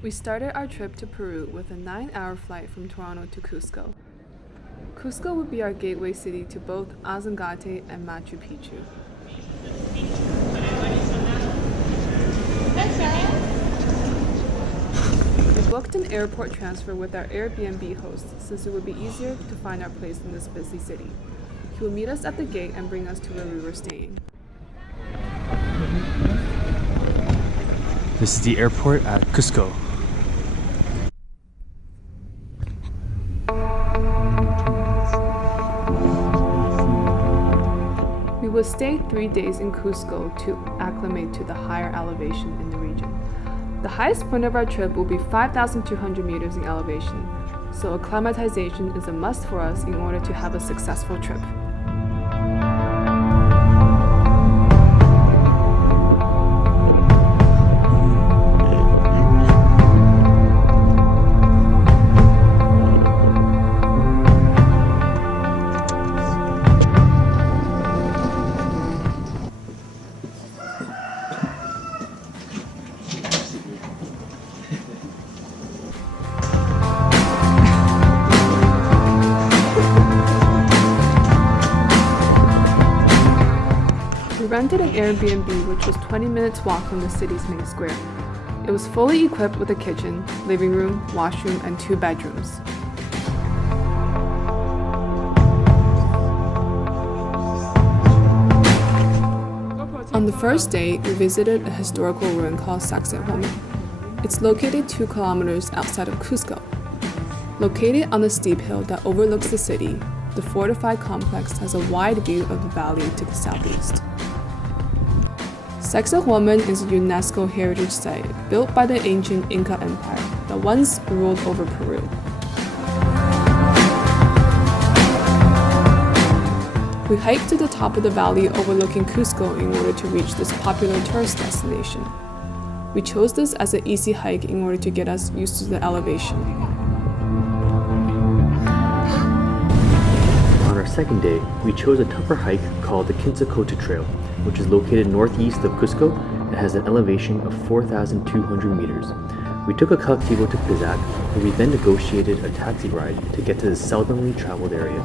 We started our trip to Peru with a 9-hour flight from Toronto to Cusco. Cusco would be our gateway city to both Ausangate and Machu Picchu. We booked an airport transfer with our Airbnb host since it would be easier to find our place in this busy city. He will meet us at the gate and bring us to where we were staying. This is the airport at Cusco. We will stay 3 days in Cusco to acclimate to the higher elevation in the region. The highest point of our trip will be 5,200 meters in elevation, so acclimatization is a must for us in order to have a successful trip. We rented an Airbnb which was 20 minutes walk from the city's main square. It was fully equipped with a kitchen, living room, washroom, and 2 bedrooms. On the first day, we visited a historical ruin called Sacsayhuaman. It's located 2 kilometers outside of Cusco. Located on a steep hill that overlooks the city, the fortified complex has a wide view of the valley to the southeast. Sacsayhuaman is a UNESCO heritage site built by the ancient Inca Empire that once ruled over Peru. We hiked to the top of the valley overlooking Cusco in order to reach this popular tourist destination. We chose this as an easy hike in order to get us used to the elevation. On our second day, we chose a tougher hike called the Ausangate Trail, which is located northeast of Cusco and has an elevation of 4,200 meters. We took a colectivo to Pizac, where we then negotiated a taxi ride to get to this seldomly traveled area.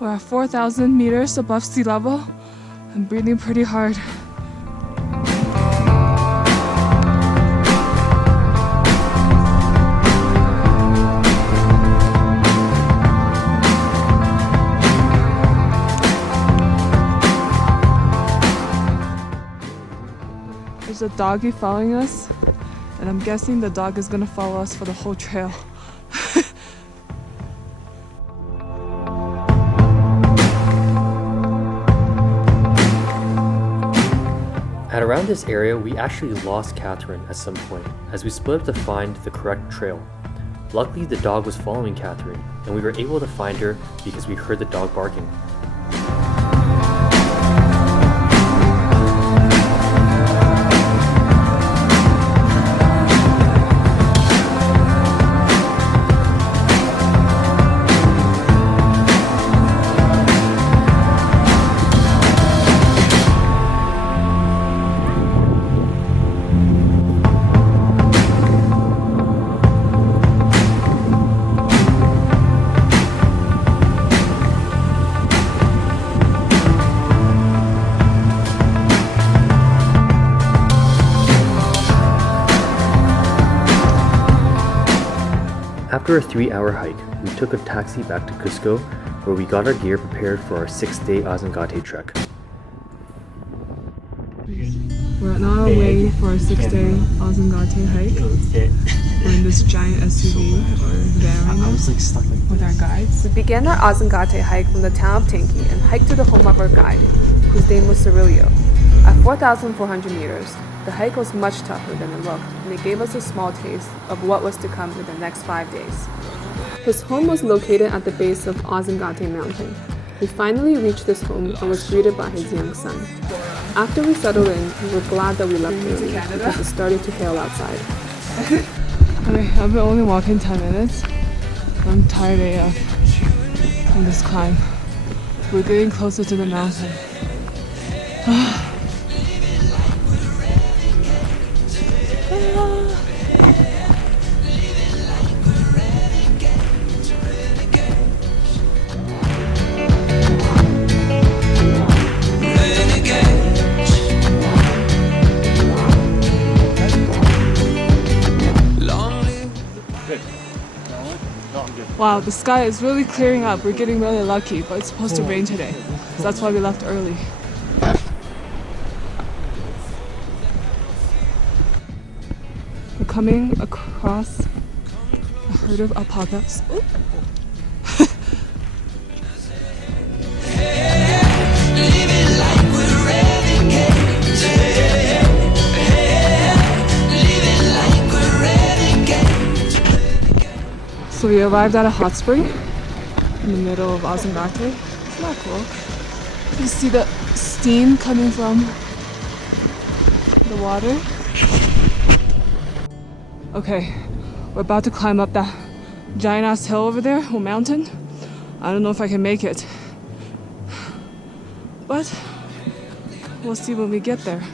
We're at 4,000 meters above sea level. I'm breathing pretty hard. There's a doggy following us, and I'm guessing the dog is gonna follow us for the whole trail. At around this area, we actually lost Catherine at some point as we split up to find the correct trail. Luckily, the dog was following Catherine, and we were able to find her because we heard the dog barking. After a 3-hour hike, we took a taxi back to Cusco, where we got our gear prepared for our 6-day Ausangate trek. We're on our way for a 6-day Ausangate hike. We're in this giant SUV or van with our guides. We began our Ausangate hike from the town of Tenki and hiked to the home of our guide, whose name was Cirilio. At 4,400 meters, the hike was much tougher than it looked, and it gave us a small taste of what was to come in the next 5 days. His home was located at the base of Ausangate Mountain. We finally reached his home and was greeted by his young son. After we settled in, we were glad that we left early because it started to hail outside. Okay, I've been only walking 10 minutes. I'm tired AF from this climb. We're getting closer to the mountain. Wow, the sky is really clearing up. We're getting really lucky, but it's supposed to rain today. So that's why we left early. We're coming across a herd of alpacas. Ooh. So we arrived at a hot spring in the middle of Ausangate. Isn't that cool? You see the steam coming from the water. Okay, we're about to climb up that giant ass hill over there, or mountain. I don't know if I can make it, but we'll see when we get there.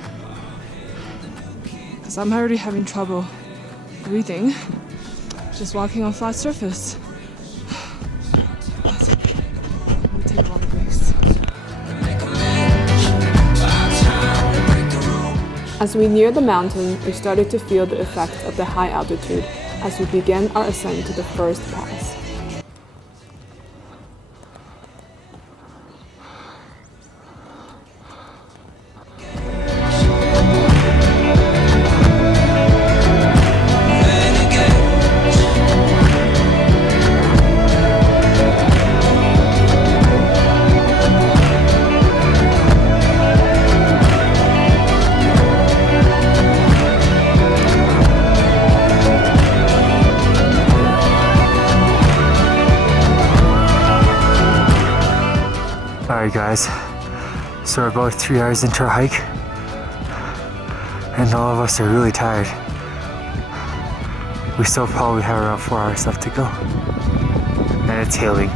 Because I'm already having trouble breathing. Just walking on flat surface. Let me take all the breaks. As we neared the mountain, we started to feel the effects of the high altitude as we began our ascent to the first pass. Alright guys, so we're about 3 hours into our hike and all of us are really tired. We still probably have around 4 hours left to go. And it's hailing.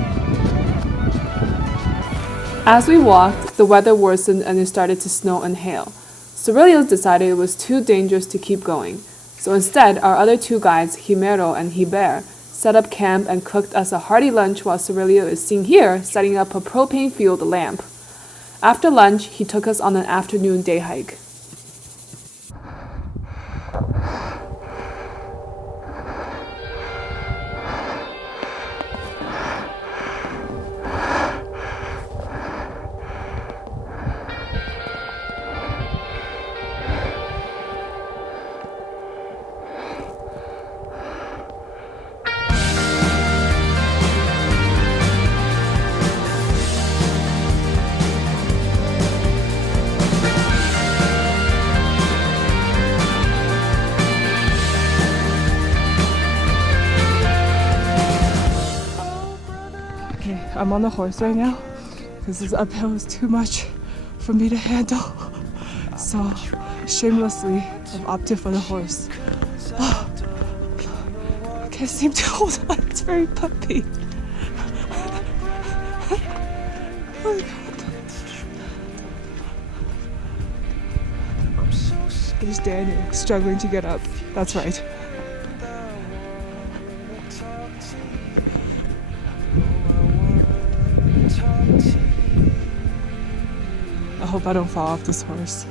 As we walked, the weather worsened and it started to snow and hail. Cerelios decided it was too dangerous to keep going. So instead, our other two guides, Jimero and Hiber, set up camp and cooked us a hearty lunch while Cerelio is seen here setting up a propane-fueled lamp. After lunch, he took us on an afternoon day hike. I'm on the horse right now because this uphill is too much for me to handle. So shamelessly, I've opted for the horse. I can't seem to hold on, it's very puppy. Oh my God. There's Daniel struggling to get up. That's right. I hope I don't fall off this horse.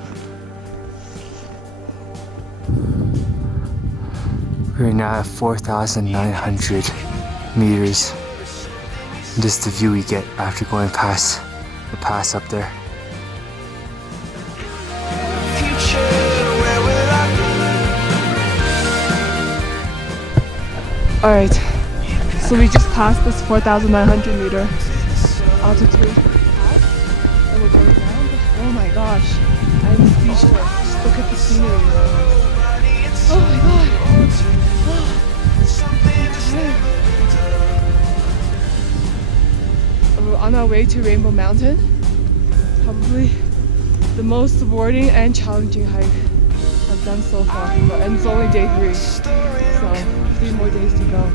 We're now at 4,900 meters. And this is the view we get after going past the pass up there. Alright, so we just passed this 4,900 meter altitude pass and we're going down. Oh my gosh, I'm speechless. Just look at the scenery. Oh my God. We're on our way to Rainbow Mountain. Probably the most rewarding and challenging hike I've done so far. And it's only day 3, so 3 more days to go.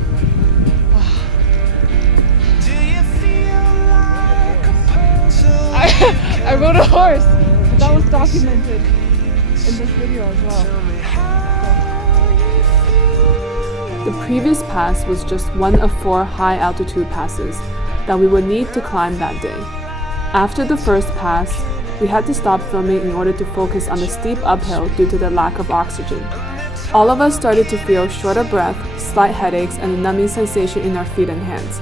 I rode a horse, but that was documented in this video as well. The previous pass was just one of 4 high altitude passes that we would need to climb that day. After the first pass, we had to stop filming in order to focus on the steep uphill due to the lack of oxygen. All of us started to feel short of breath, slight headaches, and a numbing sensation in our feet and hands.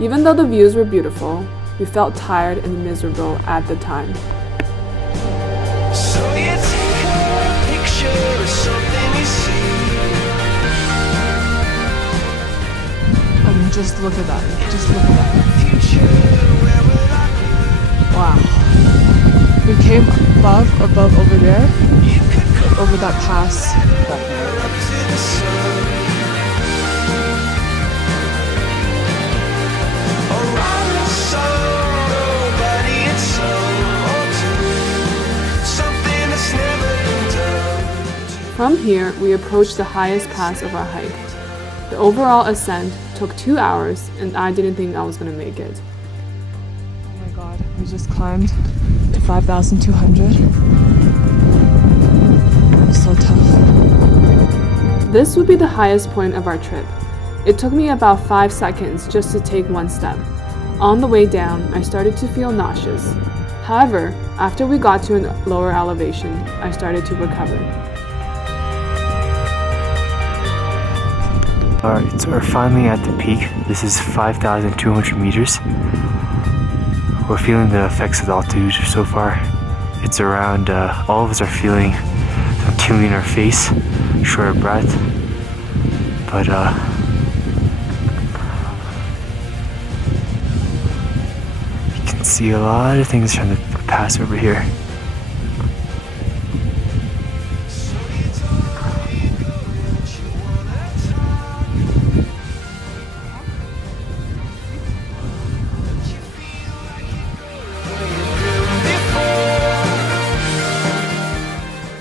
Even though the views were beautiful, we felt tired and miserable at the time. So you take a picture of something you see. I mean, just look at that. Just look at that. Wow. We came above over there, over that pass. From here, we approached the highest pass of our hike. The overall ascent took 2 hours, and I didn't think I was going to make it. Oh my god, we just climbed to 5,200. It was so tough. This would be the highest point of our trip. It took me about 5 seconds just to take one step. On the way down, I started to feel nauseous. However, after we got to a lower elevation, I started to recover. Alright, so we're finally at the peak. This is 5,200 meters. We're feeling the effects of the altitude so far. It's around, all of us are feeling some tingling in our face, short of breath. But, you can see a lot of things trying to pass over here.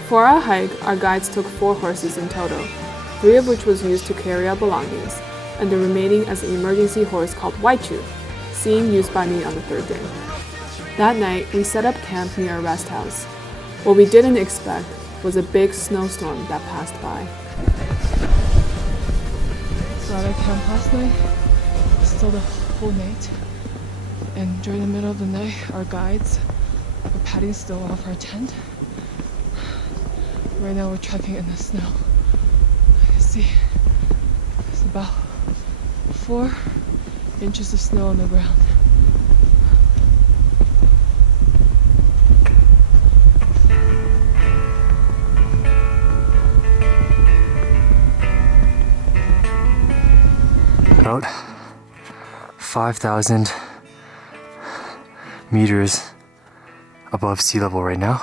For our hike, our guides took 4 horses in total, 3 of which was used to carry our belongings, and the remaining as an emergency horse called Waichu, seen used by me on the 3rd day. That night, we set up camp near a rest house. What we didn't expect was a big snowstorm that passed by. So at our camp last night, still the whole night, and during the middle of the night, our guides were patting snow off our tent. Right now we're trekking in the snow. You can see there's about 4 inches of snow on the ground. About 5,000 meters above sea level right now.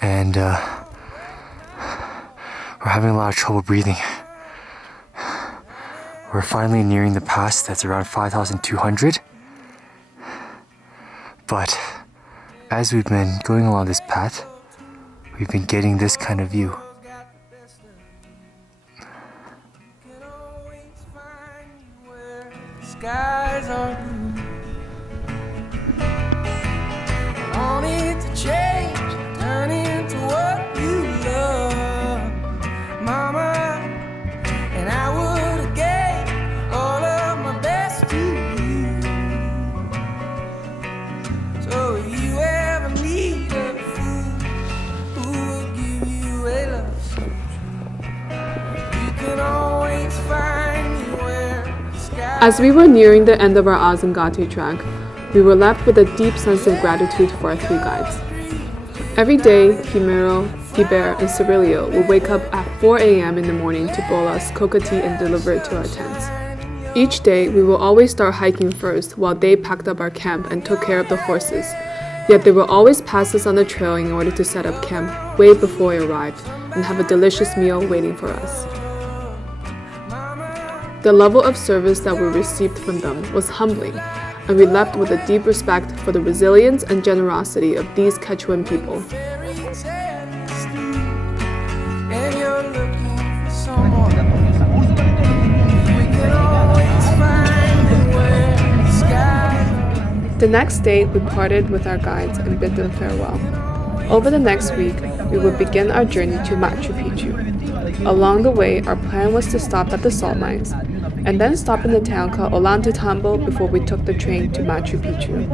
And we're having a lot of trouble breathing. We're finally nearing the pass that's around 5,200. But as we've been going along this path, we've been getting this kind of view. Skies are blue. I want it to change, turn into what you love, Mama. And I would have gave all of my best to you. So if you ever need a fool who will give you a love so true, you can always find me where the sky. As we were nearing the end of our Ausangate trek, we were left with a deep sense of gratitude for our 3 guides. Every day, Himero, Iber, and Cirilio would wake up at 4 a.m. in the morning to boil us coca tea and deliver it to our tents. Each day, we will always start hiking first while they packed up our camp and took care of the horses. Yet they will always pass us on the trail in order to set up camp way before we arrived and have a delicious meal waiting for us. The level of service that we received from them was humbling, and we left with a deep respect for the resilience and generosity of these Quechuan people. And you're looking for someone. We can always find where the sky. The next day, we parted with our guides and bid them farewell. Over the next week, we would begin our journey to Machu Picchu. Along the way, our plan was to stop at the salt mines, and then stop in the town called Ollantaytambo before we took the train to Machu Picchu.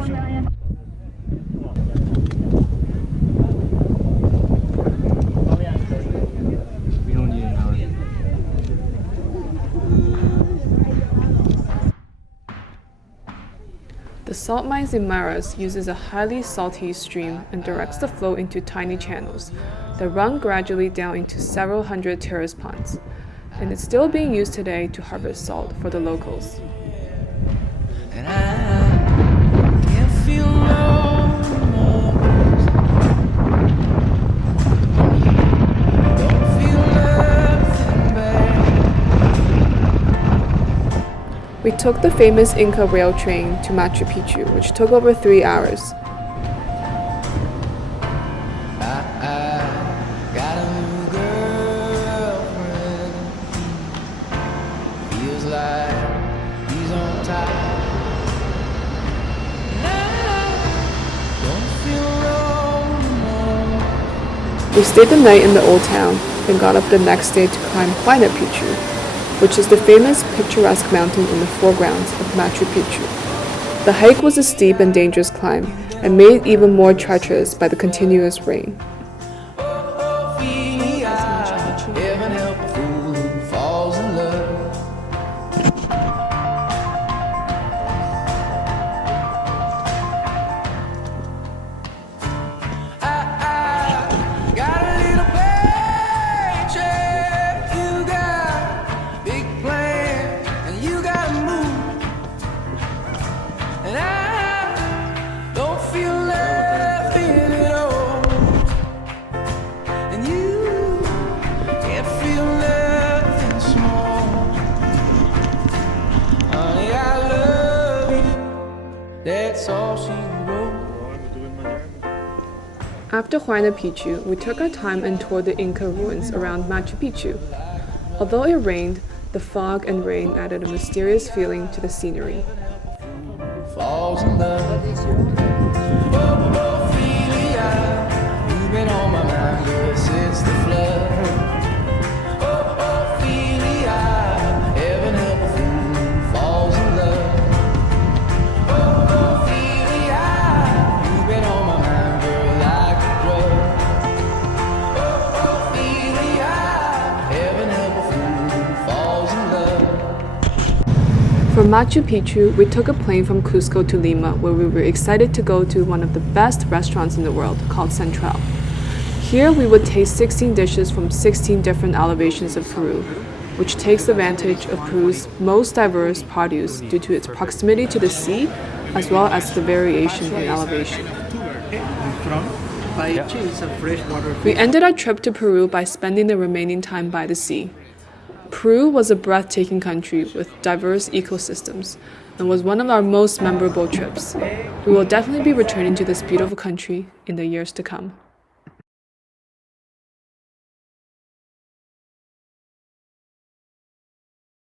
The salt mines in Maras uses a highly salty stream and directs the flow into tiny channels that run gradually down into several hundred terrace ponds, and it's still being used today to harvest salt for the locals. And I can't feel no more. Don't feel nothing bad. We took the famous Inca rail train to Machu Picchu, which took over 3 hours. I got a new girlfriend. Feels like he's on top. And I don't feel no more. We stayed the night in the old town and got up the next day to climb Huayna Picchu, which is the famous picturesque mountain in the foregrounds of Machu Picchu. The hike was a steep and dangerous climb, and made even more treacherous by the continuous rain. Heaven help a fool who falls in love. I got a little paycheck. You got big plans, and you gotta move. And I don't feel nothing at all. And you can't feel nothing small. Honey, I love you. That's all she wrote. After Huayna Picchu, we took our time and toured the Inca ruins around Machu Picchu. Although it rained, the fog and rain added a mysterious feeling to the scenery. Falls in love. Ophelia, you've been on my mind, girl, since the flood. Ophelia, heaven help a fool who falls in love. Ophelia, you've been on my mind, girl, like a drug. Ophelia, heaven help a fool who falls in love. From Machu Picchu, we took a plane from Cusco to Lima, where we were excited to go to one of the best restaurants in the world, called Central. Here we would taste 16 dishes from 16 different elevations of Peru, which takes advantage of Peru's most diverse produce due to its proximity to the sea, as well as the variation in elevation. We ended our trip to Peru by spending the remaining time by the sea. Peru was a breathtaking country with diverse ecosystems and was one of our most memorable trips. We will definitely be returning to this beautiful country in the years to come.